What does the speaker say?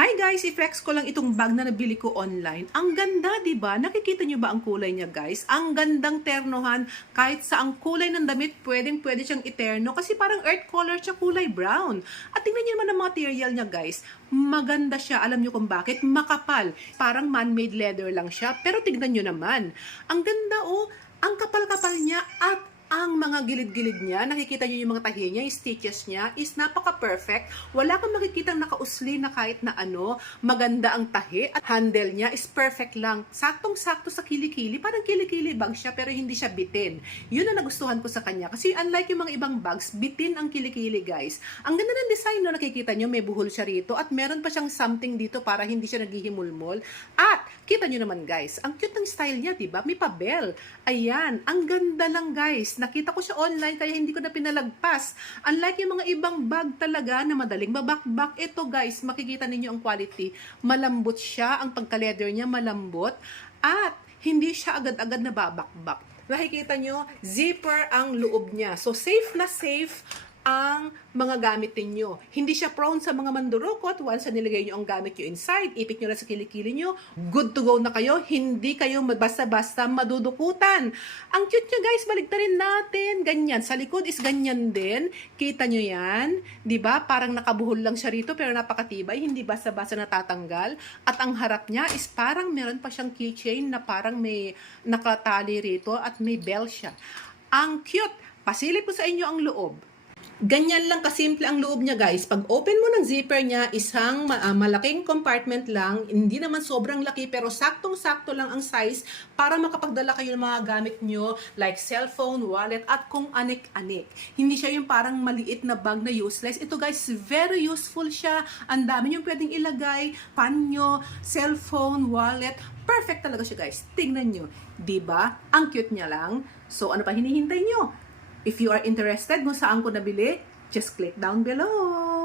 Hi guys, i-flex ko lang itong bag na nabili ko online. Ang ganda, 'di ba? Nakikita niyo ba ang kulay niya, guys? Ang gandang ternohan, kahit sa ang kulay ng damit, pwedeng-pwede siyang iterno kasi parang earth color siya, kulay brown. At tingnan niyo naman ang material niya, guys. Maganda siya. Alam niyo kung bakit? Makapal. Parang man-made leather lang siya. Pero tignan niyo naman. Ang ganda, oh. Ang kapal-kapal niya at ang mga gilid-gilid niya, nakikita niyo yung mga tahi niya, yung stitches niya, is napaka-perfect. Wala kang makikitang nakausli na kahit na ano, maganda ang tahi at handle niya is perfect lang. Saktong-sakto sa kilikili, parang kilikili bag siya pero hindi siya bitin. Yun ang nagustuhan ko sa kanya kasi unlike yung mga ibang bags, bitin ang kilikili, guys. Ang ganda ng design, no, nakikita niyo, may buhol siya rito at meron pa siyang something dito para hindi siya naghihimulmol. At kita niyo naman, guys, ang cute ng style niya, 'di ba? May pa-bell. Ayan, ang ganda lang, guys. Nakita ko siya online kaya hindi ko na pinalagpas. Unlike yung mga ibang bag talaga na madaling mabakbak, ito, guys, makikita ninyo ang quality. Malambot siya, ang pagka-leather niya malambot at hindi siya agad-agad na babakbak. Nakikita nyo, zipper ang loob niya. So, safe na safe ang mga gamit ninyo. Hindi siya prone sa mga mandurukot. Once na nilagay nyo ang gamit nyo inside, ipit nyo lang sa kilikili nyo, good to go na kayo. Hindi kayo basta-basta madudukutan. Ang cute nyo, guys, baligtarin natin. Ganyan. Sa likod is ganyan din. Kita nyo yan? Diba? Parang nakabuhol lang siya rito pero napakatibay. Hindi basta-basta natatanggal. At ang harap niya is parang meron pa siyang keychain na parang may nakatali rito at may bell siya. Ang cute! Pasilip ko sa inyo ang loob. Ganyan lang kasimple ang loob niya, guys. Pag open mo ng zipper niya, isang malaking compartment lang. Hindi naman sobrang laki pero saktong-sakto lang ang size para makapagdala kayo ng mga gamit nyo like cellphone, wallet at kung anik-anik. Hindi siya yung parang maliit na bag na useless. Ito, guys, very useful siya. Ang dami nyo pwedeng ilagay, panyo, cellphone, wallet. Perfect talaga siya, guys. Tingnan nyo. Diba? Ang cute niya lang. So, ano pa hinihintay nyo? If you are interested kung saan ko nabili, just click down below.